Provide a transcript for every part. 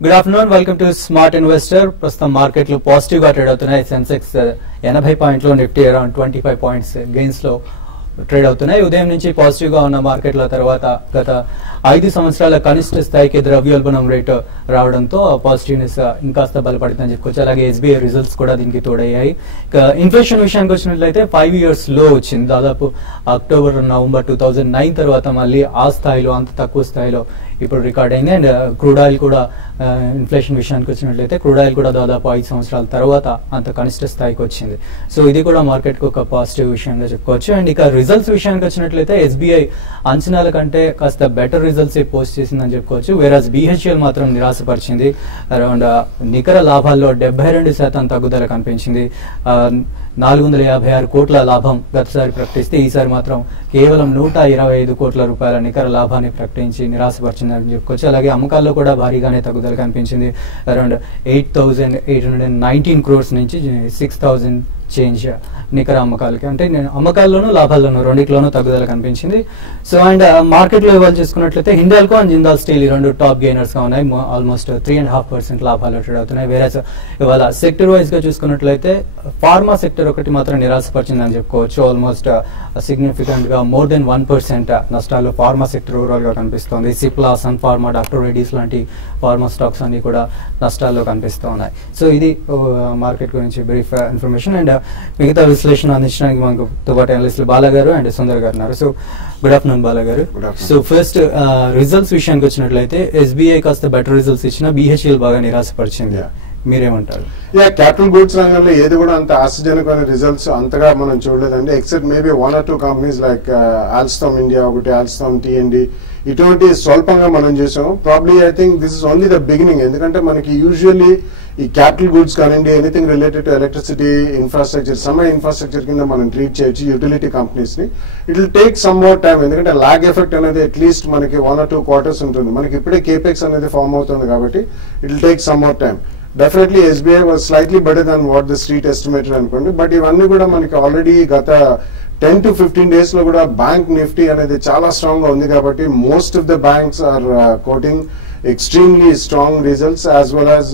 Good afternoon, welcome to smart investor. ప్రస్తుతం మార్కెట్లు positive గా ట్రేడ్ అవుతున్నాయి. సెన్సెక్స్ 80 పాయింట్లు, నిఫ్టీ అరౌండ్ 25 పాయింట్స్ గెయిన్స్ లో ట్రేడ్ అవుతున్నాయి. ఉదయం నుంచి పాజిటివ్ గా ఉన్న మార్కెట్ల తర్వాత గత 5 సంవత్సరాల కనిష్ట స్థాయికి ద్రవ్యోల్బణం రేటు రావడంతో పాజిటివ్నెస్ ఇంకాస్త బలపడుతుందని చెప్పుకోవచ్చు. అలాగే ఎస్బీఐ రిజల్ట్స్ కూడా దీనికి తోడయ్యాయి. ఇక ఇన్ఫ్లేషన్ విషయానికి వచ్చినట్లయితే 5 years లో వచ్చింది. దాదాపు అక్టోబర్ నవంబర్ 2009 తర్వాత మళ్ళీ ఆ స్థాయిలో, అంత తక్కువ స్థాయిలో ఇప్పుడు రికార్డ్ అయింది. అండ్ క్రూడ్ ఆయిల్ కూడా ఇన్ఫ్లేషన్ విషయానికి వచ్చినట్లయితే క్రూడ్ ఆయిల్ కూడా దాదాపు 5 సంవత్సరాల తర్వాత అంత కనిష్ట స్థాయికి వచ్చింది. సో ఇది కూడా మార్కెట్ కు ఒక పాజిటివ్ విషయంగా చెప్పుకోవచ్చు. అండ్ ఇక రిజల్ట్స్ విషయానికి వచ్చినట్లయితే ఎస్బీఐ అంచనాల కంటే కాస్త బెటర్ రిజల్ట్స్ పోస్ట్ చేసిందని చెప్పుకోవచ్చు. వేరాజ్ బిహెచ్ఎల్ మాత్రం నిరాశపరిచింది. అరౌండ్ నికర లాభాల్లో 72% తగ్గుదల కనిపించింది. 456 కోట్ల లాభం గతసారి ప్రకటిస్తే ఈసారి మాత్రం కేవలం 125 కోట్ల రూపాయల నికర లాభాన్ని ప్రకటించి నిరాశపరిచిందని చెప్పుకోవచ్చు. అలాగే అమ్మకాల్లో కూడా భారీగానే తగ్గుదల కనిపించింది. అరౌండ్ 8,819 crores నుంచి 6,000 చేంజ్ నికర అమ్మకాలకి, అంటే అమ్మకాల్లోనూ లాభాల్లోనూ రెండిట్లోనూ తగ్గుదల కనిపించింది. సో అండ్ మార్కెట్ లో ఇవాళ చూసుకున్నట్లయితే హిండాల్కో అండ్ జిందాల్ స్టీల్ ఈ రెండు టాప్ గెయినర్స్ గా ఉన్నాయి. ఆల్మోస్ట్ 3.5% లాభాలు ట్రేడ్ అవుతున్నాయి. వేరే ఇవాళ సెక్టర్ వైజ్ గా చూసుకున్నట్లయితే ఫార్మా సెక్టర్ ఒకటి మాత్రం నిరాశపరిచిందని చెప్పుకోవచ్చు. ఆల్మోస్ట్ సిగ్నిఫికెంట్ గా మోర్ దెన్ 1% నష్టాలు ఫార్మా సెక్టర్ ఓవరాల్ గా కనిపిస్తోంది. సిప్లా, సన్ ఫార్మా, డాక్టర్ రెడ్డీస్ లాంటి ఫార్మా స్టాక్స్ అన్ని కూడా నష్టాల్లో కనిపిస్తూ ఉన్నాయి. సో ఇది మార్కెట్ గురించి బ్రీఫ్ ఇన్ఫర్మేషన్. అండ్ మిగతా విశ్లేషణ అందించడానికి మనకు తోపాటు అనలిస్టులు బాలా గారు అండ్ సుందర్ గారు ఉన్నారు. సో గుడ్ ఆఫ్టర్నూన్ బాలా గారు. సో ఫస్ట్ రిజల్ట్స్ విషయానికి వచ్చినట్లయితే ఎస్బీఐ కాస్త బెటర్ రిజల్ట్స్ ఇచ్చిన, బిహెచ్ఎల్ బాగా నిరాశపరిచింది. మీరేమంటారు? క్యాపిటల్ గూడ్స్ రంగంలో ఏది కూడా అంత ఆశ్చర్యకరమైన రిజల్ట్స్ అంతగా మనం చూడలేదండి. Except maybe 1 or 2 companies like Alstom India ఒకటి, ఆల్స్టామ్ టీఎన్డి, ఇటువంటి స్వల్పంగా మనం చూసాం. Probably I think this is only the beginning. ఎందుకంటే మనకి యూజువల్లీ ఈ క్యాపిటల్ గూడ్స్ కానివ్వండి, anything related to electricity infrastructure, సమ ఇన్ఫ్రాస్ట్రక్చర్ కింద మనం ట్రీట్ చేయొచ్చు యూటిలిటీ కంపెనీస్ ని. It will take some more time, ఎందుకంటే లాగ్ ఎఫెక్ట్ అనేది అట్లీస్ట్ మనకి 1 or 2 quarters ఉంటుంది. మనకి ఇప్పుడే కేపెక్స్ అనేది ఫామ్ అవుతుంది కాబట్టి it will take some more time. Definitely SBI was slightly better than what the street estimated అనుకోండి. బట్ ఇవన్నీ కూడా మనకి ఆల్రెడీ గత 10 to 15 days లో కూడా బ్యాంక్ నిఫ్టీ అనేది చాలా స్ట్రాంగ్ గా ఉంది కాబట్టి most of the banks are quoting extremely strong results as well as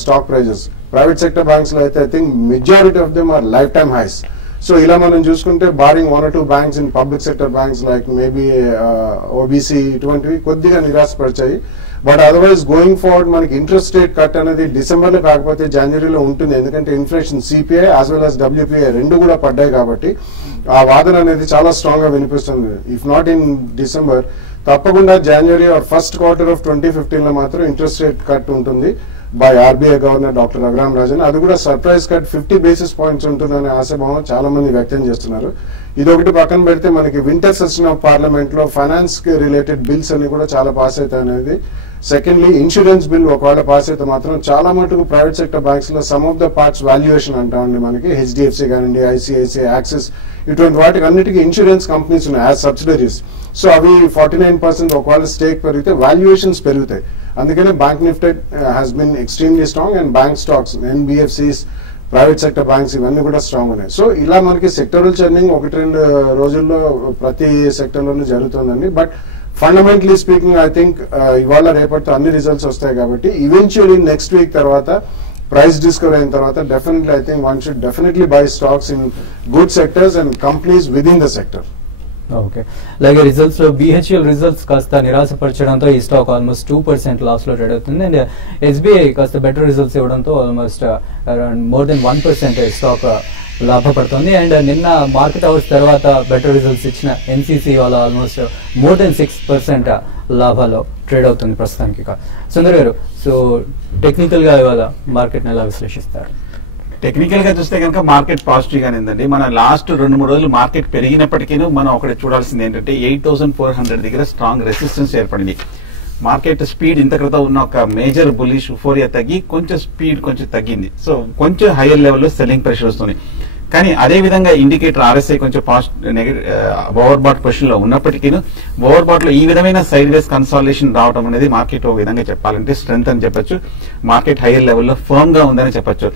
stock prices. Private sector banks lo I think majority of them are lifetime highs. So ila manam chusukunte barring 1 or 2 banks in public sector banks like maybe OBC itvantivi koddiga nirasaparichayi. But otherwise going forward మనకి interest rate cut అనేది December లో కాకపోతే జనవరిలో ఉంటుంది. ఎందుకంటే inflation CPI as well as WPI రెండు కూడా పడ్డాయి కాబట్టి ఆ వాదన అనేది చాలా స్ట్రాంగ్ గా వినిపిస్తుంది. ఇఫ్ నాట్ ఇన్ డిసెంబర్, తప్పకుండా జనవరి ఆర్ ఫస్ట్ క్వార్టర్ ఆఫ్ 2015 లో మాత్రం ఇంట్రెస్ట్ రేట్ కట్ ఉంటుంది by RBI governor doctor Raghuram Rajan. అది కూడా సర్ప్రైజ్ కట్ 50 basis points ఉంటుందనే ఆశాభావం చాలా మంది వ్యక్తం చేస్తున్నారు. ఇదొకటి పక్కన పెడితే మనకి వింటర్ సెషన్ ఆఫ్ పార్లమెంట్ లో ఫైనాన్స్ కి రిలేటెడ్ బిల్స్ అన్ని కూడా చాలా పాస్ అవుతాయి అనేది. సెకండ్లీ ఇన్సూరెన్స్ బిల్ ఒకవేళ పాస్ అయితే మాత్రం చాలా మటుకు ప్రైవేట్ సెక్టర్ బ్యాంక్స్ లో some of the parts valuation అంటామండి. మనకి హెచ్డిఎఫ్సి కానివ్వండి, ఐసిఐసిఐ, యాక్సిస్, ఇటువంటి వాటికి అన్నిటికీ ఇన్సూరెన్స్ కంపెనీస్ ఉన్నాయి యాజ్ సబ్సిడరీస్. సో అవి 49% ఒకవేళ స్టేక్ పెరిగితే వాల్యుయేషన్స్ పెరుగుతాయి. అందుకనే bank Nifty has been extremely strong and bank stocks, NBFCs, private sector banks ఇవన్నీ కూడా స్ట్రాంగ్ ఉన్నాయి. సో ఇలా మనకి సెక్టరల్ చర్నింగ్ 1-2 రోజుల్లో ప్రతి సెక్టర్ లోనూ జరుగుతుందండి. But fundamentally speaking I think ఇవాళ రేపటితో అన్ని రిజల్ట్స్ వస్తాయి కాబట్టి ఈవెన్చువల్లీ నెక్స్ట్ వీక్ తర్వాత ప్రైస్ డిస్కవర్ అయిన తర్వాత definitely I think one should definitely buy stocks in good sectors and companies with in the sector. Okay, అలాగే రిజల్ట్స్ లో బిహెచ్ఎల్ రిజల్ట్స్ కాస్త నిరాశపరచడంతో ఈ స్టాక్ ఆల్మోస్ట్ 2% లాస్ లో ట్రేడ్ అవుతుంది. అండ్ ఎస్బీఐ కాస్త బెటర్ రిజల్ట్స్ ఇవ్వడంతో almost around more than 1% stock లాభపడుతుంది. అండ్ నిన్న మార్కెట్ అవర్స్ తర్వాత బెటర్ రిజల్ట్స్ ఇచ్చిన ఎన్సీసీ వాళ్ళ ఆల్మోస్ట్ మోర్ దెన్ 6% లాభాలో ట్రేడ్ అవుతుంది ప్రస్తుతానికి. సుందర్ గారు, సో టెక్నికల్ గా ఇవాళ మార్కెట్ ఎలా విశ్లేషిస్తారు? టెక్నికల్ గా చూస్తే కనుక మార్కెట్ పాజిటివ్ గానే ఉందండి. మన లాస్ట్ 2-3 రోజులు మార్కెట్ పెరిగినప్పటికీ మనం ఒకటి చూడాల్సింది ఏంటంటే 8,400 దగ్గర స్ట్రాంగ్ రెసిస్టెన్స్ ఏర్పడింది. మార్కెట్ స్పీడ్ ఇంత క్రితం ఉన్న ఒక మేజర్ బుల్లిష్ యూఫోరియా తగ్గి కొంచెం స్పీడ్ కొంచెం తగ్గింది. సో కొంచెం హైయర్ లెవెల్లో సెల్లింగ్ ప్రెషర్ వస్తుంది. కానీ అదే విధంగా ఇండికేటర్ ఆర్ఎస్ఐ కొంచెం ఓవర్ బాట్ పొజిషన్ లో ఉన్నప్పటికీ ఓవర్ బాట్ లో ఈ విధమైన సైడ్ వేస్ కన్సాలిడేషన్ రావడం అనేది మార్కెట్ ఒక విధంగా చెప్పాలంటే స్ట్రెంత్ అని చెప్పొచ్చు. మార్కెట్ హైయర్ లెవెల్లో ఫర్మ్ గా ఉందని చెప్పొచ్చు.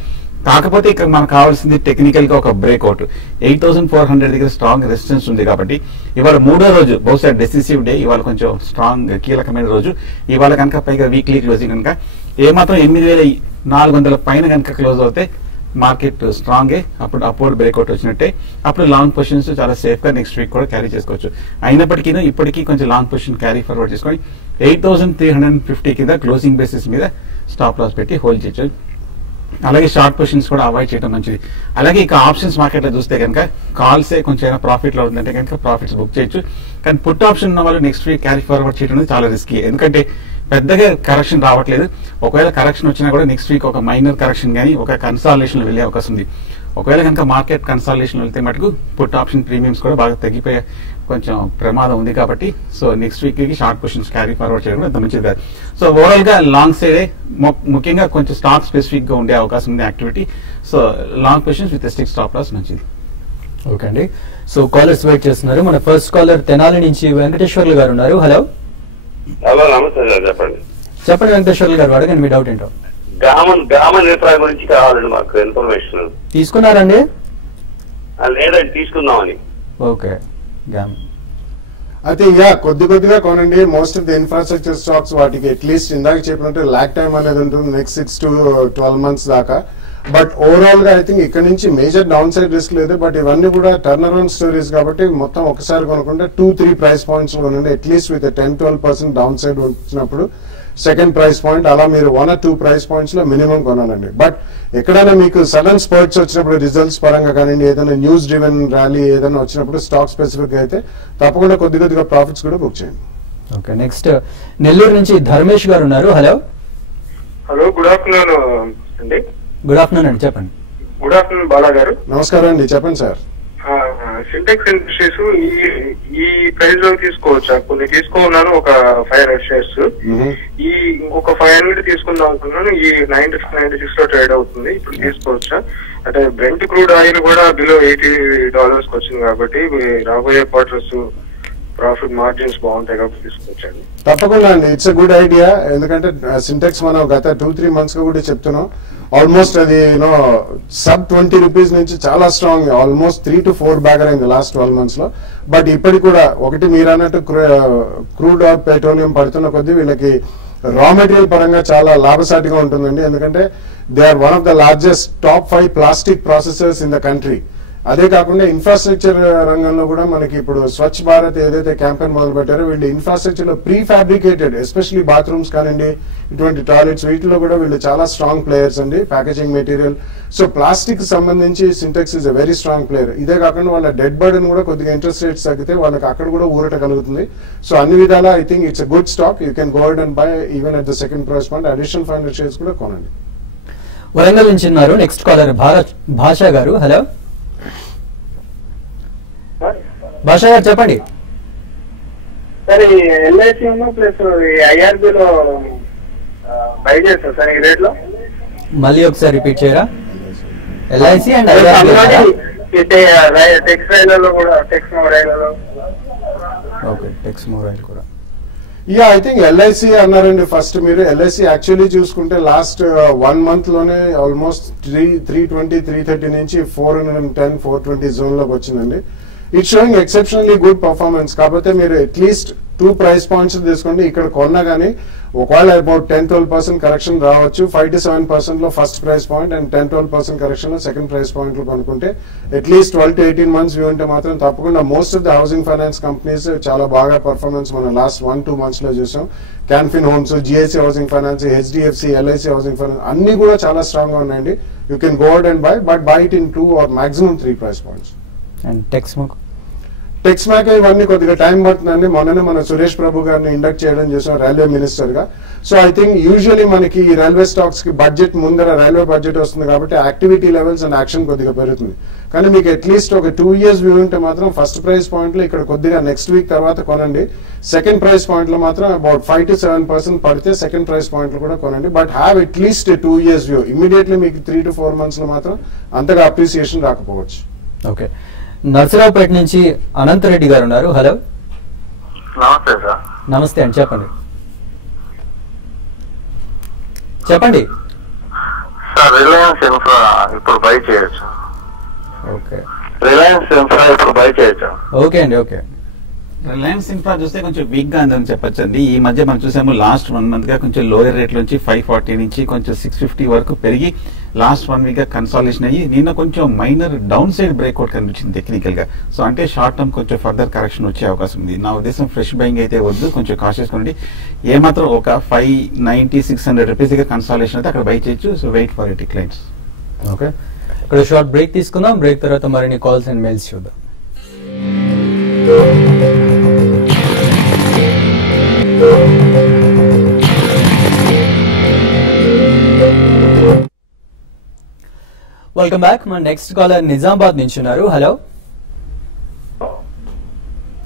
కాకపోతే ఇక్కడ మనకు కావాల్సింది టెక్నికల్ గా ఒక బ్రేక్అవుట్. 8400 దగ్గర స్ట్రాంగ్ రెసిస్టెన్స్ ఉంది కాబట్టి ఇవాళ మూడో రోజు బహుశా డెసిసివ్ డే, ఇవాళ కొంచెం స్ట్రాంగ్ కీలకమైన రోజు. ఇవాళ కనుక పైగా వీక్లీ క్లోజింగ్ కనుక ఏమాత్రం 8400 పైన కనుక క్లోజ్ అవుతే మార్కెట్ స్ట్రాంగ్ అప్పుడు అప్వర్డ్ బ్రేక్అవుట్ వచ్చినట్టే. అప్పుడు లాంగ్ పొజిషన్స్ చాలా సేఫ్ గా నెక్స్ట్ వీక్ కూడా క్యారీ చేసుకోవచ్చు. అయినప్పటికీ ఇప్పటికీ కొంచెం లాంగ్ పొజిషన్ క్యారీ ఫార్వర్డ్ చేసుకొని 8350 కింద క్లోజింగ్ బేసిస్ మీద స్టాప్ లాస్ పెట్టి హోల్డ్ చేయొచ్చు. అలాగే షార్ట్ పొజిషన్స్ కూడా అవాయిడ్ చేయడం మంచిది. అలాగే ఇక ఆప్షన్స్ మార్కెట్ లో చూస్తే కనుక కాల్సే కొంచెం ప్రాఫిట్ లో ఉందంటే కనుక ప్రాఫిట్స్ బుక్ చేయొచ్చు. కానీ పుట్ ఆప్షన్ ఉన్న వాళ్ళు నెక్స్ట్ వీక్ క్యారీ ఫార్వర్డ్ చేయడం అనేది చాలా రిస్కీ. ఎందుకంటే పెద్దగా కరెక్షన్ రావట్లేదు. ఒకవేళ కరెక్షన్ వచ్చినా కూడా నెక్స్ట్ వీక్ ఒక మైనర్ కరెక్షన్ కానీ ఒక కన్సాలిడేషన్ వెళ్ళే అవకాశం ఉంది. ఒకవేళ కనుక మార్కెట్ కన్సాలిడేషన్ వెళ్తే మటుకు పుట్ ఆప్షన్ ప్రీమియమ్స్ కూడా బాగా తగ్గిపోయే కొంచెం ప్రమాదం ఉంది. కాబట్టి సో నెక్స్ట్ వీక్ కి షార్ట్ పొజిషన్స్ క్యారీ ఫార్వర్డ్ చేయడం అంత మంచిది కాదు. సో ఓవరాల్ గా లాంగ్ సైడే ముఖ్యంగా కొంచెం స్టాక్ స్పెసిఫిక్ గా ఉండే అవకాశం ఉంది activity. So long positions with stick stop loss మంచిది. ఓకే అండి. సో కాలర్స్ వెయిట్ చేస్తున్నారు. మన ఫస్ట్ కాలర్ తెనాలి నుంచి వెంకటేశ్వర్లు గారు ఉన్నారు. హలో. హలో, నమస్తే సార్. చెప్పండి వెంకటేశ్వర్లు గారు, అడగండి మీ డౌట్ ఏంటో. గ్రామ నిర్ణయం గురించి కావాలండి మాకు ఇన్ఫర్మేషన్. తీసుకున్నారండి? లేదండి, తీసుకుందామని. ఓకే. అయితే కొద్దిగా కొనండి. Most of the infrastructure stocks వాటికి అట్లీస్ట్ ఇందాక చెప్పినట్టు ల్యాక్ టైం అనేది ఉంటుంది నెక్స్ట్ 6 to 12 months దాకా. బట్ ఓవరాల్ గా ఐ థింక్ ఇక్కడ నుంచి మేజర్ డౌన్ సైడ్ రిస్క్ లేదు. బట్ ఇవన్నీ కూడా టర్న్ అరౌండ్ స్టోరీస్ కాబట్టి మొత్తం ఒకసారి కొనుక్కుంటే 2-3 ప్రైస్ పాయింట్స్ కొనండి. అట్లీస్ట్ విత్ 10-12% డౌన్ సైడ్ వచ్చినప్పుడు సెకండ్ ప్రైస్ పాయింట్, అలా మీరు 1 or 2 ప్రైస్ పాయింట్స్ లో మినిమం కొనాలండి. బట్ ఎక్కడైనా మీకు సడన్ స్పర్ట్స్ వచ్చినప్పుడు రిజల్ట్స్ పరంగా కానీ ఏదైనా న్యూస్ డ్రివెన్ ర్యాలీ ఏదైనా వచ్చినప్పుడు స్టాక్ స్పెసిఫిక్ అయితే తప్పకుండా కొద్దిగా ప్రాఫిట్స్ కూడా బుక్ చేయండి. ఓకే. నెక్స్ట్ నెల్లూరు నుంచి ధర్మేష్ గారు ఉన్నారు. హలో. హలో, గుడ్ ఆఫ్టర్నూన్ అండి. గుడ్ ఆఫ్టర్నూన్ అండి, చెప్పండి. గుడ్ ఆఫ్టర్నూన్ బాలా గారు. నమస్కారం అండి, చెప్పండి సార్. సింటెక్స్ ఇండస్ట్రీస్ ఈ ప్రైస్ లో తీసుకోవచ్చా? కొన్ని తీసుకున్నాను, ఒక 500 షేర్స్. ఈ ఇంకొక 500 తీసుకుందాం అనుకున్నాను. ఈ 96 లో ట్రేడ్ అవుతుంది. ఇప్పుడు తీసుకోవచ్చా? అంటే బ్రెంట్ క్రూడ్ ఆయిల్ కూడా బిలో $80 వచ్చింది కాబట్టి రాబోయే క్వార్టర్స్ ప్రాఫిట్ మార్జిన్స్ బాగుంటాయి కాబట్టి తీసుకొచ్చాను. తప్పకుండా అండి, ఇట్స్ ఎ గుడ్ ఐడియా. ఎందుకంటే సింటెక్స్ మనం గత 2-3 months గా కూడా చెప్తున్నాం. ఆల్మోస్ట్ అది sub 20 రూపీస్ నుంచి చాలా స్ట్రాంగ్, ఆల్మోస్ట్ 3 to 4 బ్యాగర్ అయింది లాస్ట్ 12 months లో. బట్ ఇప్పటికి కూడా ఒకటి మీరు అన్నట్టు క్రూడ్ ఆయిల్ పెట్రోలియం పడుతున్న కొద్దీ వీళ్ళకి రా మెటీరియల్ పరంగా చాలా లాభసాటిగా ఉంటుందండి. ఎందుకంటే they are one of the largest top 5 plastic processors in the country. అదే కాకుండా ఇన్ఫ్రాస్ట్రక్చర్ రంగంలో కూడా మనకి ఇప్పుడు స్వచ్ఛ భారత్ ఏదైతే క్యాంపెయిన్ మొదలు పెట్టారో వీళ్ళు ఇన్ఫ్రాస్ట్రక్చర్ లో ప్రీ ఫ్యాబ్రికేటెడ్ ఎస్పెషల్లీ బాత్రూమ్స్ కానివ్వండి, ఇటువంటి టాయిలెట్స్, వీటిలో కూడా వీళ్ళు చాలా స్ట్రాంగ్ ప్లేయర్స్ అండి. ప్యాకేజింగ్ మెటీరియల్, సో ప్లాస్టిక్ సంబంధించి Sintex is a very strong player. ఇదే కాకుండా వాళ్ళ డెడ్ బర్డెన్ కూడా కొద్దిగా ఇంట్రెస్ట్ రేట్స్ తగ్గితే వాళ్ళకి అక్కడ కూడా ఊరట కలుగుతుంది. సో అన్ని విధాల I think it's a good stock. You can go ahead and by even at the second price point. Additional 500 shares కూడా కొనండి. వరంగల్ నుంచి ఉన్నారు నెక్స్ట్ కాలర్ భాషా గారు. హలో భాషా గారు, చెప్పండి. సార్, ఈ ఎల్ఐసి ప్లస్ ఐఆర్బిలో బై చేస్తారు సార్ ఈ రేట్ లో? మళ్ళీ ఒకసారి రిపీట్ చేయరా? ఎల్ఐసి అండ్ టెక్స్ రైళ్లలో కూడా, టెక్స్ మొబైల్లో. ఓకే, టెక్స్ మొబైల్ కూడా. ఐ థింక్ ఎల్ఐసి అన్నారండి. ఫస్ట్ మీరు ఎల్ఐసి యాక్చువల్లీ చూసుకుంటే లాస్ట్ 1 month లోనే ఆల్మోస్ట్ 320, 330 నుంచి 410, 420 జోన్ లోకి వచ్చిందండి. It's sowing exceptionally good performance. కాకపోతే మీరు అట్లీస్ట్ 2 ప్రైస్ పాయింట్స్ తీసుకోండి. ఇక్కడ కొన్నా కానీ ఒకవేళ అబౌట్ 10-12% కరెక్షన్ రావచ్చు. 5 to 7% లో first price point and 10-12% correction లో సెకండ్ ప్రైస్ పాయింట్ లో కొనుక్కుంటే అట్లీస్ట్ 12 to 18 months వ్యూ ఉంటే మాత్రం తప్పకుండా most of the housing finance companies చాలా బాగా పర్ఫార్మెన్స్ మనం లాస్ట్ 1-2 months లో చూసాం. CanFin Homes, GIC housing finance, HDFC, LIC housing finance అన్ని కూడా చాలా స్ట్రాంగ్ గా ఉన్నాయండి. You can go out and buy, but buy it in 2 or maximum 3 price points. And Texmaco ఇవన్నీ కొద్దిగా టైం పడుతుందండి. మొన్ననే మన సురేష్ ప్రభు గారిని ఇండక్ట్ చేయడం చేసాం రైల్వే మినిస్టర్ గా. సో ఐ థింక్ యూజువలీ మనకి ఈ రైల్వే స్టాక్స్ కి బడ్జెట్ ముందర రైల్వే బడ్జెట్ వస్తుంది కాబట్టి యాక్టివిటీ లెవెల్స్ అండ్ యాక్షన్ కొద్దిగా పెరుగుతుంది. కానీ మీకు అట్లీస్ట్ ఒక 2 years వ్యూ ఉంటే మాత్రం ఫస్ట్ ప్రైస్ పాయింట్ లో ఇక్కడ కొద్దిగా నెక్స్ట్ వీక్ తర్వాత కొనండి. సెకండ్ ప్రైస్ పాయింట్ లో మాత్రం అబౌట్ 5 to 7% పడితే సెకండ్ ప్రైస్ పాయింట్ లో కూడా కొనండి. But have at least 2 years view. Immediately మీకు 3 to 4 months లో మాత్రం అంతగా అప్రిసియేషన్ రాకపోవచ్చు. ఓకే. నర్సరావుపేట నుంచి అనంతరెడ్డి గారు ఉన్నారు. హలో. నమస్తే సార్. నమస్తే అండి, చెప్పండి. సార్ రిలయన్స్ ఇన్ఫ్రా ఇప్పుడు బై చేయొచ్చు. ఓకే రిలయన్స్ ఇన్ఫ్రా ఇప్పుడు బై చేయొచ్చు. ఓకే అండి. ఓకే, రిలయన్స్ ఇన్ఫ్రా చూస్తే కొంచెం వీక్ గా ఉందని చెప్పొచ్చండి. ఈ మధ్య మనం చూసాము లాస్ట్ 1 month గా కొంచెం లోయర్ రేట్ నుంచి 540 నుంచి కొంచెం 650 వరకు పెరిగి లాస్ట్ 1 week గా కన్సాలిడేషన్ అయ్యి నిన్న కొంచెం మైనర్ డౌన్ సైడ్ బ్రేక్అవుట్ కనిపించింది టెక్నికల్ గా. సో అంటే షార్ట్ టర్మ్ కొంచెం ఫర్దర్ కరెక్షన్ వచ్చే అవకాశం ఉంది. నా ఉద్దేశం ఫ్రెష్ బయింగ్ అయితే వద్దు, కొంచెం కాషియస్ ఉండి ఏమాత్రం ఒక 590-600 రూపీస్ దగ్గర కన్సాలిడేషన్ అయితే అక్కడ బై చేయొచ్చు. So wait for it clients. Okay, ఇక్కడ షార్ట్ బ్రేక్ తీసుకుందాం. బ్రేక్ తర్వాత మరిన్ని కాల్స్ అండ్ మెయిల్స్ చూద్దాం. Welcome back. మన నెక్స్ట్ కాలర్ నిజామాబాద్ నుంచి ఉన్నారు. హలో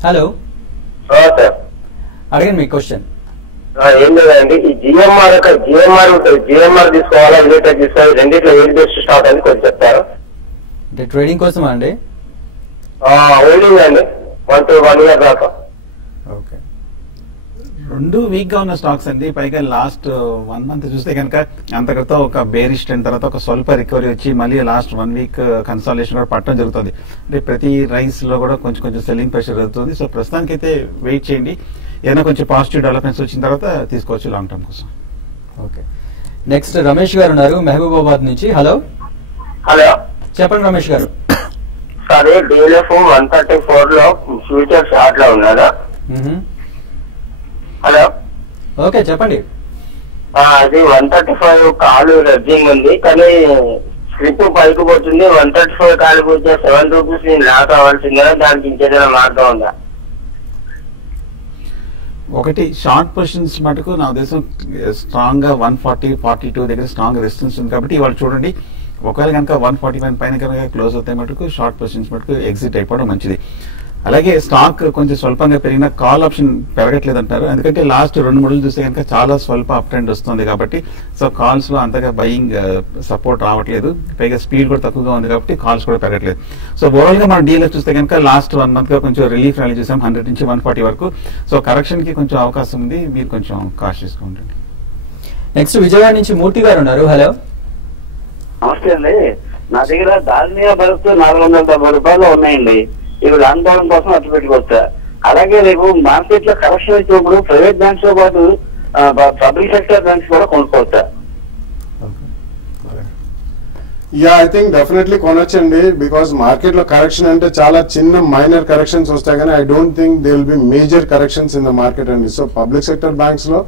హలో, అడగండి మీ క్వశ్చన్. ఏం లేదండి, ఈ జిఎంఆర్ జిఎంఆర్ తీసుకోవాలా రిలేటెడ్ తీసుకోవాలి, రెండిట్లో ఏది బెస్ట్ స్టాక్ అని కొంచెం చెప్తారా? అంటే ట్రేడింగ్ కోసమా అండి? హోల్డింగ్ అండి 1 year దాకా. ఓకే, రెండు వీక్ గా ఉన్న స్టాక్స్ అండి. పైగా లాస్ట్ 1 month చూస్తే కనుక అంతకతో ఒక బేరిష్ ట్రెండ్ తర్వాత ఒక స్వల్ప రికవరీ వచ్చి మళ్ళీ లాస్ట్ 1 week కన్సాలిడేషన్ కూడా పట్టడం జరుగుతుంది. అంటే ప్రతి రైస్ లో కూడా కొంచెం సెల్లింగ్ ప్రెషర్ జరుగుతుంది. సో ప్రస్తుతానికి అయితే వెయిట్ చేయండి, ఏదైనా కొంచెం పాజిటివ్ డెవలప్మెంట్స్ వచ్చిన తర్వాత తీసుకోవచ్చు లాంగ్ టర్మ్ కోసం. ఓకే, నెక్స్ట్ రమేష్ గారు ఉన్నారు మహబూబాబాద్ నుంచి. హలో హలో, చెప్పండి రమేష్ గారు. సరే DLF 134 లో ఫ్యూచర్ షార్ట్ లో ఉన్నారా? హలో, ఓకే చెప్పండి. అది 135 కాలు రజ్జింగ్ ఉంది, కానీ స్లిప్ పైకి పోతుంది. 135 కాలు పోతే 7 రూపీస్ నేను లాస్ అవ్వాల్సిందా, దానికి ఇంకేదైనా మార్గం ఉందా? ఒకటి షార్ట్ పొజిషన్స్ మటుకు నా ఉద్దేశం స్ట్రాంగ్ గా 140-42 దగ్గర స్ట్రాంగ్ రెసిస్టెన్స్ ఉంది కాబట్టి ఇవాళ చూడండి. ఒకవేళ కనుక 141 పైన కనుక క్లోజ్ అవుతాయి మటుకు షార్ట్ పొజిషన్స్ మటుకు ఎగ్జిట్ అయిపోవడం మంచిది. అలాగే స్టాక్ కొంచెం స్వల్పంగా పెరిగిన కాల్ ఆప్షన్ పెరగట్లేదు అంటారు. ఎందుకంటే లాస్ట్ 2-3 రోజులు చూస్తే కనుక చాలా స్వల్ప అప్ ట్రెండ్ వస్తుంది కాబట్టి సో కాల్స్ లో అంతగా బయింగ్ సపోర్ట్ రావట్లేదు. పైగా స్పీడ్ కూడా తక్కువగా ఉంది కాబట్టి కాల్స్ కూడా పెరగట్లేదు. సో ఓవరాల్ గా మన డీలర్ చూస్తే కనుక లాస్ట్ 1 month గా కొంచెం రిలీఫ్ ర్యాలీ చూసాం 100 నుంచి 140 వరకు. సో కరెక్షన్ కి కొంచెం అవకాశం ఉంది, మీరు కొంచెం కాషియస్ గా ఉండండి. నెక్స్ట్ విజయవాడ నుంచి మూర్తి గారు ఉన్నారు. హలో నమస్తే అండి. నా దగ్గర దాల్మియా బల్క్ 490 రూపాయలు ఉన్నాయండి. ఇవి లాంగ్ టర్మ్ కోసం అట్టు పెట్టుకోవచ్చా? అలాగే రేపు మార్కెట్ లో కరెక్షన్ వచ్చినప్పుడు ప్రైవేట్ బ్యాంక్స్ తో పాటు పబ్లిక్ సెక్టర్ బ్యాంక్స్ కూడా కొనుక్కోవచ్చా? ఐ థింక్ డెఫినెట్లీ కొనొచ్చండి. బికాస్ మార్కెట్ లో కరెక్షన్ అంటే చాలా చిన్న మైనర్ కరెక్షన్స్ వస్తాయి, కానీ I don't think they will be major corrections in the market అండి. సో పబ్లిక్ సెక్టర్ బ్యాంక్స్ లో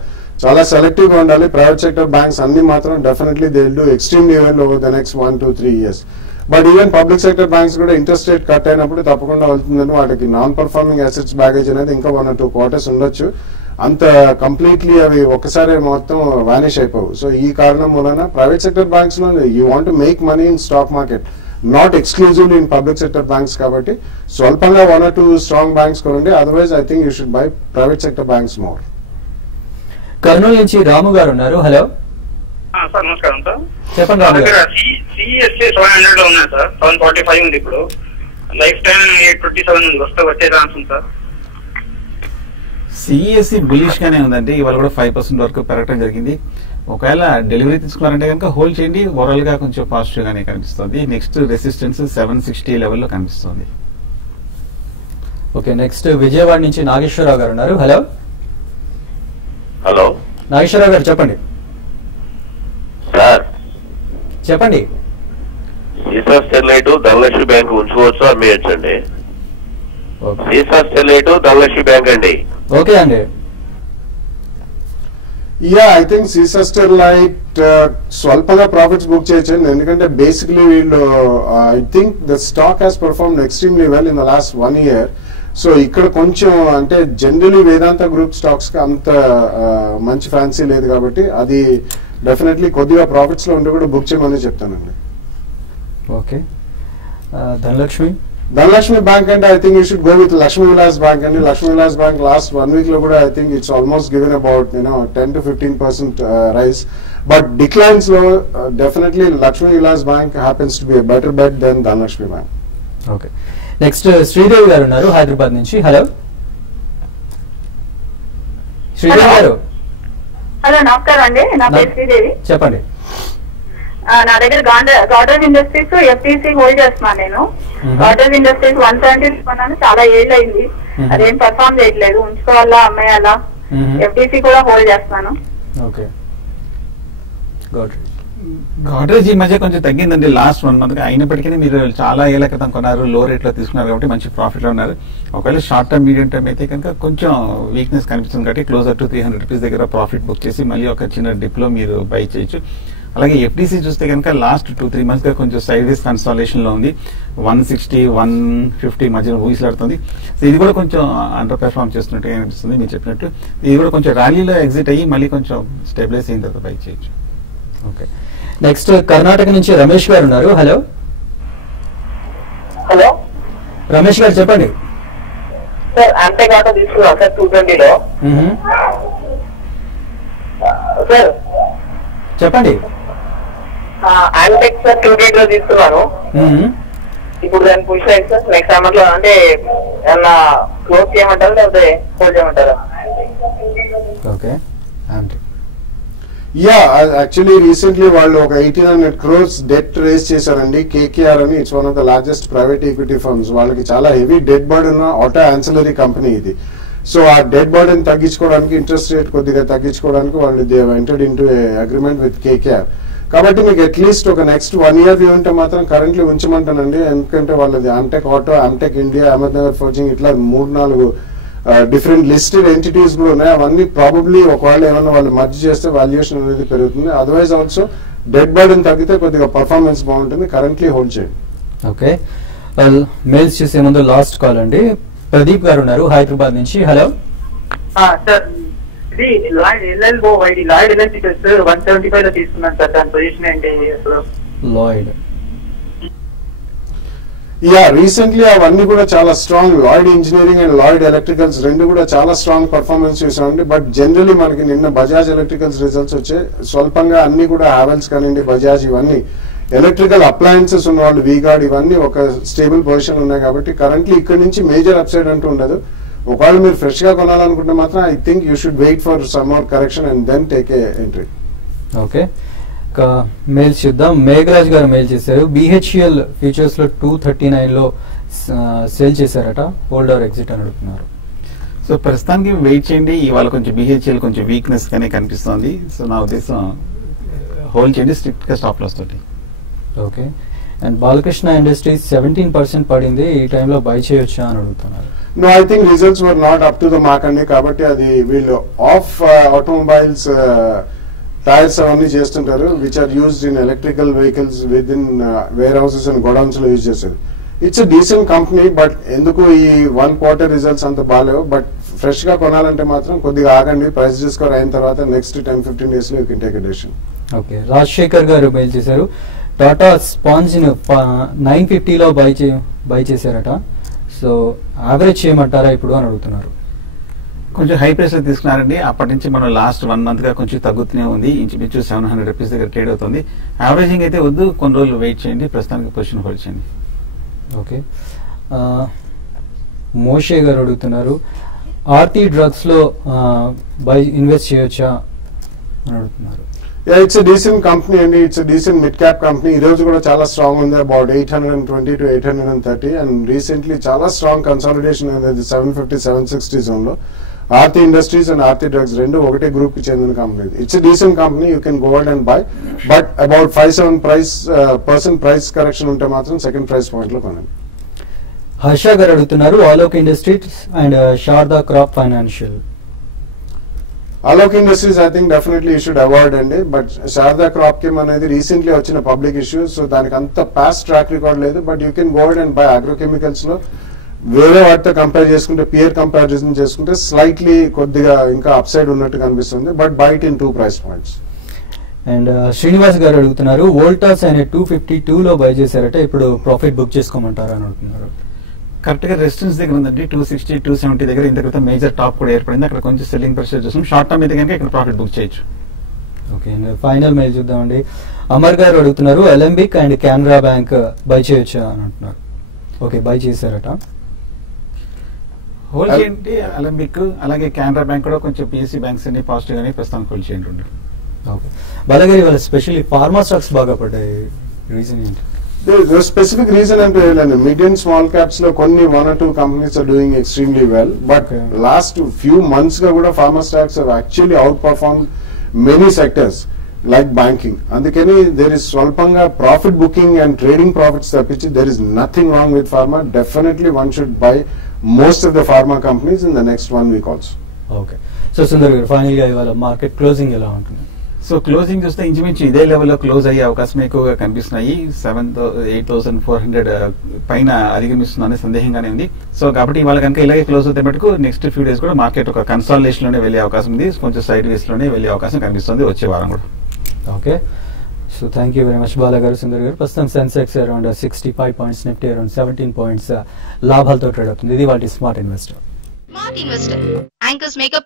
చాలా సెలెక్టివ్ గా ఉండాలి. ప్రైవేట్ సెక్టర్ బ్యాంక్స్ అన్ని మాత్రం definitely they will do extremely well over the next 1-2-3 years. But even public sector banks కూడా interest rate cut అయినప్పుడు తప్పకుండా వెళ్తుందని వాటికి నాన్ పర్ఫార్మింగ్ అసెట్స్ బ్యాగేజ్ అనేది ఇంకా 1-2 quarters ఉండొచ్చు. అంత కంప్లీట్లీ అవి ఒక్కసారి మొత్తం వానిష్ అయిపోవు. సో ఈ కారణం మూలన ప్రైవేట్ సెక్టర్ బ్యాంక్స్ లో you want make money in stock market, not exclusively in public sector banks. కాబట్టి స్వల్పంగా 1-2 స్ట్రాంగ్ బ్యాంక్స్ కొనండి. Otherwise I think you should buy private sector banks more. Kurnool నుంచి రాము గారు ఉన్నారు. హలో సార్ నమస్కారం సార్. చెప్పండి రాము గారు. CESC 700 లో ఉన్నాయి సార్, 745 ఉంది ఇప్పుడు. లైఫ్ టైం 827 ఉంది, వచ్చే ఛాన్స్ ఉంది సార్. సిఎస్సి బులిష్ గానే ఉందండి. ఇవాళ కూడా 5% వరకు పెరగడం జరిగింది. ఒకవేళ డెలివరీ తీసుకున్నారంటే కనుక హోల్డ్ చేయండి. ఓవరాల్ గా కొంచెం పాజిటివ్ గానే కనిపిస్తుంది. నెక్స్ట్ రెసిస్టెన్స్ 760 లెవెల్లో కనిపిస్తుంది. ఓకే, నెక్స్ట్ విజయవాడ నుంచి నాగేశ్వరరావు గారు ఉన్నారు. హలో హలో నాగేశ్వరరావు గారు చెప్పండి. సార్, చెప్పండి. సీసా స్టెర్లైట్ ధనలక్ష్మి బ్యాంక్ ఉంచుకోవచ్చు, అమ్మేయచ్చండి. ఓకే, సీసా స్టెర్లైట్ ధనలక్ష్మి బ్యాంక్ అండి. ఓకే అండి. ఐ థింక్ సీసా స్టెర్లైట్ స్వల్పంగా ప్రాఫిట్స్ బుక్ చేయొచ్చండి. ఎందుకంటే బేసిక్లీ వీళ్ళు I think the stock has perform extremely well in the last 1 year. So ఇక్కడ కొంచెం అంటే జనరలీ వేదాంత గ్రూప్ స్టాక్స్ కి అంత మంచి ఫ్యాన్సీ లేదు కాబట్టి అది డెఫినెట్లీ కొద్దిగా ప్రాఫిట్స్ లో ఉండి కూడా బుక్ చేయమని చెప్తానండి. ఓకే, ధనలక్ష్మి బ్యాంక్ అంటే I think you should go with Lakshmi Vilas bank అండి. Lakshmi Vilas bank last 1 week లో కూడా I think it's almost given about 10-15% rise. But declines లో definitely Lakshmi Vilas bank happens to be a better bet than Dhanalakshmi bank. Okay, next Sridevi గారు ఉన్నారు హైదరాబాద్ నుంచి. Hello Sridevi గారు. Hello నమస్కారం అండి, నా పేరు శ్రీదేవి. చెప్పండి. నా దగ్గర గాడ్రేజ్ ఇండస్ట్రీస్ ఎఫ్టీసీ హోల్డ్ చేస్తున్నాను నేను. గాడ్రేజ్ ఇండస్ట్రీస్ 170 తీసుకున్నాను, చాలా ఏళ్ళు అయింది, అదేం పర్ఫార్మ్ చేయట్లేదు, ఉంచుకోవాలా అమ్మేయాలా? ఎఫ్టీసీ కూడా హోల్డ్ చేస్తున్నాను. గాడ్రేజ్ ఈ మధ్య కొంచెం తగ్గిందండి లాస్ట్ 1 month గా. అయినప్పటికీ మీరు చాలా ఏళ్ల క్రితం కొన్నారు, లో రేట్ లో తీసుకున్నారు కాబట్టి మంచి ప్రాఫిట్ లో ఉన్నారు. ఒకవేళ షార్ట్ టర్మ్ మీడియం టర్మ్ అయితే కనుక కొంచెం వీక్నెస్ కనిపిస్తుంది కాబట్టి క్లోజర్ టు 300 రూపీస్ దగ్గర ప్రాఫిట్ బుక్ చేసి మళ్ళీ ఒక చిన్న డిప్ లో మీరు బై చేయొచ్చు. అలాగే ఎఫ్డీసీ చూస్తే కనుక లాస్ట్ 2-3 months గా కొంచెం సైడ్ వేస్ కన్సాలేషన్ లో ఉంది. 160-150 మధ్యలో ఊగిసలాడుతుంది. సో ఇది కూడా కొంచెం అండర్ పెర్ఫార్మ్ చేస్తున్నట్టుగా అనిపిస్తుంది మీరు చెప్పినట్టు. ఇది కూడా కొంచెం ర్యాలీలో ఎగ్జిట్ అయ్యి మళ్ళీ కొంచెం స్టెబిలైజ్ అయిన తర్వాత బై చేయొచ్చు. ఓకే, నెక్స్ట్ కర్ణాటక నుంచి రమేష్ గారు ఉన్నారు. హలో హలో రమేష్ గారు చెప్పండి. సార్ అంతే కాక తీసుకున్నాం సార్ 220లో. సార్ చెప్పండి. ఆంటెక్ సార్ 220లో తీసుకున్నాను. ఇప్పుడు దాన్ని పుష్ అయింది సార్. నెక్స్ట్ అమౌంట్ లో అంటే ఏమన్నా క్లోజ్ చేయమంటారా లేకపోతే హోల్డ్ చేయమంటారా? ఓకే, యా యాక్చువల్లీ రీసెంట్లీ వాళ్ళు ఒక 1800 crores డెట్ రేస్ చేశారండి. కేకేఆర్ అని, it's one of the largest private equity firms. వాళ్ళకి చాలా హెవీ డెట్ బర్డెన్ ఉన్న ఆటో యాన్సిలరీ కంపెనీ ఇది. సో ఆ డెట్ బర్డెన్ తగ్గించుకోవడానికి, ఇంట్రెస్ట్ రేట్ కొద్దిగా తగ్గించుకోవడానికి వాళ్ళు they entered into agreement with KKR. కాబట్టి మీకు అట్లీస్ట్ ఒక నెక్స్ట్ 1 year వ్యూ ఉంటే మాత్రం కరెంట్లీ ఉంచమంటానండి. ఎందుకంటే వాళ్ళది Amtek auto, Amtek India, Ahmednagar forging ఇట్లా 3-4 డిఫరెంట్ లిస్టెడ్ ఎంటిటీస్ కూడా ఉన్నాయి. అవన్నీ ప్రాబబ్లీ ఒకవేళ ఏమన్నా వాళ్ళు మర్జ్ చేస్తే వాల్యుయేషన్ అనేది పెరుగుతుంది. అదర్వైజ్ ఆల్సో డెట్ బర్డెన్ తగ్గితే కొద్దిగా పర్ఫార్మెన్స్ బాగుంటుంది. కరెంట్లీ హోల్డ్ చేయండి. ఓకే, మెయిల్స్ చేసే ముందు లాస్ట్ కాల్ అండి. ప్రదీప్ గారు ఉన్నారు హైదరాబాద్ నుంచి. హలో సార్, ఇది లాయిడ్ ఎలక్ట్రికల్స్ 175 లో తీసుకున్నాను సార్. దాని పొజిషన్ ఏంటి అసలు? లాయిడ్ యా రీసెంట్లీ అవన్నీ కూడా చాలా strong. Lloyd engineering and Lloyd electricals రెండు కూడా చాలా స్ట్రాంగ్ పర్ఫార్మెన్స్ చూసామండి. బట్ జనరలీ మనకి నిన్న బజాజ్ ఎలక్ట్రికల్స్ రిజల్ట్స్ వచ్చాయి. స్వల్పంగా అన్ని కూడా హావెల్స్ కానివ్వండి, బజాజ్, ఇవన్నీ ఎలక్ట్రికల్ అప్లయన్సెస్ ఉన్న వాళ్ళు, వీగార్డ్, ఇవన్నీ ఒక స్టేబుల్ పొజిషన్ ఉన్నాయి. కాబట్టి కరెంట్లీ ఇక్కడ నుంచి మేజర్ అప్సైడ్ అంటూ ఉండదు. ఒకవేళ మీరు ఫ్రెష్ గా కొనాలనుకుంటే మాత్రం I think you should wait for some more correction and then take a entry. Okay, mail చూద్దాం. మేఘరాజ్ గారు మెయిల్ చేశారు. బిహెచ్ఎల్ ఫ్యూచర్స్ లో 239 లో సేల్ చేశారట, హోల్డ్ ఆర్ ఎగ్జిట్ అని అడుగుతున్నారు. సో ప్రస్తుతానికి వెయిట్ చేయండి. ఇవాళ కొంచెం బిహెచ్ఎల్ కొంచెం వీక్నెస్ గానే కనిపిస్తుంది. సో నా ఉద్దేశం హోల్డ్ చేయండి స్ట్రిక్ట్ గా స్టాప్ లాస్ తోటి. ఓకే, అండ్ బాలకృష్ణ ఇండస్ట్రీస్ 17% పడింది, ఈ టైంలో బై చేయొచ్చా అని అడుగుతున్నారు. No, I think results were not up to the mark అండి. కాబట్టి అది వీళ్ళు ఆఫ్ ఆటోమొబైల్స్ టైర్స్ అవన్నీ చేస్తుంటారు, which are used in electrical vehicles with in warehouses and godowns లో యూజ్ చేస్తారు. It's a decent company. But ఎందుకు ఈ 1 quarter రిజల్ట్స్ అంత బాగాలేవు. బట్ ఫ్రెష్ గా కొనాలంటే మాత్రం కొద్దిగా ఆగండి. ప్రైస్ డిస్కవర్ అయిన తర్వాత నెక్స్ట్ 10-15 days లో you can take a decision. Okay, Rajasekhar గారు మెయిల్ చేశారు. టాటా స్పాంజ్ 950 లో బై చేశారట, సో యావరేజ్ చేయమంటారా ఇప్పుడు అని అడుగుతున్నారు. కొంచెం హై ప్రైస్ లో తీసుకున్నారండి. అప్పటి నుంచి మనం లాస్ట్ 1 month గా కొంచెం తగ్గుతూనే ఉంది. ఇంచుమించు 700 రూపీస్ దగ్గర ట్రేడ్ అవుతుంది. యావరేజింగ్ అయితే వద్దు, కొన్ని రోజులు వెయిట్ చేయండి. ప్రస్తుతానికి పొజిషన్ హోల్డ్ చేయండి. ఓకే, మోషే గారు అడుగుతున్నారు. ఆర్తి డ్రగ్స్ లో ఇన్వెస్ట్ చేయొచ్చా అని అడుగుతున్నారు. ఇట్స్ డీసెంట్ కంపెనీ అండి. It's decent mid cap company. ఈ రోజు కూడా చాలా స్ట్రాంగ్ ఉంది, అబౌట్ 820 to 830. అండ్ రీసెంట్లీ చాలా స్ట్రాంగ్ కన్సాలిడేషన్ అనేది 750-760 జోన్ లో. Aarti industries and Aarti drugs రెండు ఒకటే గ్రూప్ కి చెందిన company. It's decent company, you can go out and buy. But about 5-7% price correction ఉంటే మాత్రం సెకండ్ ప్రైస్ పాయింట్ లో కొనండి. హర్ష గారు అడుగుతున్నారు. Alok industries and Sharada crop financial. Alok industries I think definitely you should avoid అండి. బట్ శారదా క్రాప్ కిమ్ అనేది recently వచ్చిన public issue, so దానికి అంత పాస్ట్ ట్రాక్ రికార్డ్ లేదు. But you can go out and by. Agrochemicals లో వేరే వాటితో కంపేర్ చేసుకుంటే, పియర్ కంపారిజన్ చేసుకుంటే స్లైట్లీ కొద్దిగా ఇంకా అప్ సైడ్ ఉన్నట్టు కనిపిస్తుంది. But bite in 2 price points. And Srinivas garu అడుగుతున్నారు. వోల్టాస్ ఆయన 252 లో బై చేశారట, ఇప్పుడు ప్రాఫిట్ బుక్ చేసుకోమంటారా అని అడుగుతున్నారు. కరెక్ట్ గా రెసిస్టెన్స్ దగ్గర ఉందండి. 260-270 దగ్గర ఇంత క్రితం మేజర్ టాప్ కూడా ఏర్పడింది. అక్కడ కొంచెం సెల్లింగ్ ప్రెషర్ చూసాం. షార్ట్ టర్మ్ అయితే కనుక ఇక్కడ ప్రాఫిట్ బుక్ చేయొచ్చు. ఓకే, ఫైనల్ మెయిల్ చూద్దామండి. అమర్ గారు అడుగుతున్నారు. Alembic and Canara bank by చేయొచ్చా అని అంటున్నారు. ఓకే, బై చేశారట. హోల్డ్ చేయండి అలెంబిక్. అలాగే కెనరా బ్యాంక్ కూడా కొంచెం పిఎస్సి బ్యాంక్స్ అన్ని పాజిటివ్ గానే ప్రస్తుతానికి హోల్డ్ చేయండి. ఓకే బాలగారి వాళ్ళ స్పెషల్లీ ఫార్మా స్టాక్స్ బాగా పడ్డాయి, రీజన్ ఏంటి? స్పెసిఫిక్ రీజన్ అంటే మిడ్ అండ్ స్మాల్ క్యాప్స్ లో కొన్ని 1 or 2 companies are doing extremely well, but last few months గా కూడా pharma stocks have actually outperform many sectors like banking. అందుకని దేర్ ఇస్ స్వల్పంగా profit booking and trading profits తప్పించి there is nothing wrong with pharma. Definitely one should buy most of the pharma companies in the next 1 week also. Okay, so Sundar గారు final గా ఇవాళ market closing ఎలా ఉంటుంది? So closing చూస్తే ఇంచుమించు ఇదే లెవెల్లో క్లోజ్ అయ్యే అవకాశం ఎక్కువగా కనిపిస్తున్నాయి. 8,400 పైన అధిగమిస్తుందనే సందేహంగానే ఉంది. సో కాబట్టి ఇవాళ కనుక ఇలాగే క్లోజ్ అవుతే మటుకు నెక్స్ట్ ఫ్యూ డేస్ కూడా మార్కెట్ ఒక కన్సాలిడేషన్ లోనే వెళ్లే అవకాశం ఉంది, కొంచెం సైడ్ వేస్ లోనే వెళ్లే అవకాశం కనిపిస్తుంది వచ్చే వారం కూడా. Okay, so thank you very much Bala గారు, సుందర్ గారు. ప్రస్తుతం Sensex around 65 points, Nifty around 17 points లాభాలతో ట్రేడ్ అవుతుంది. ఇది వాటి smart investor. Smart Investor. Anchors Makeup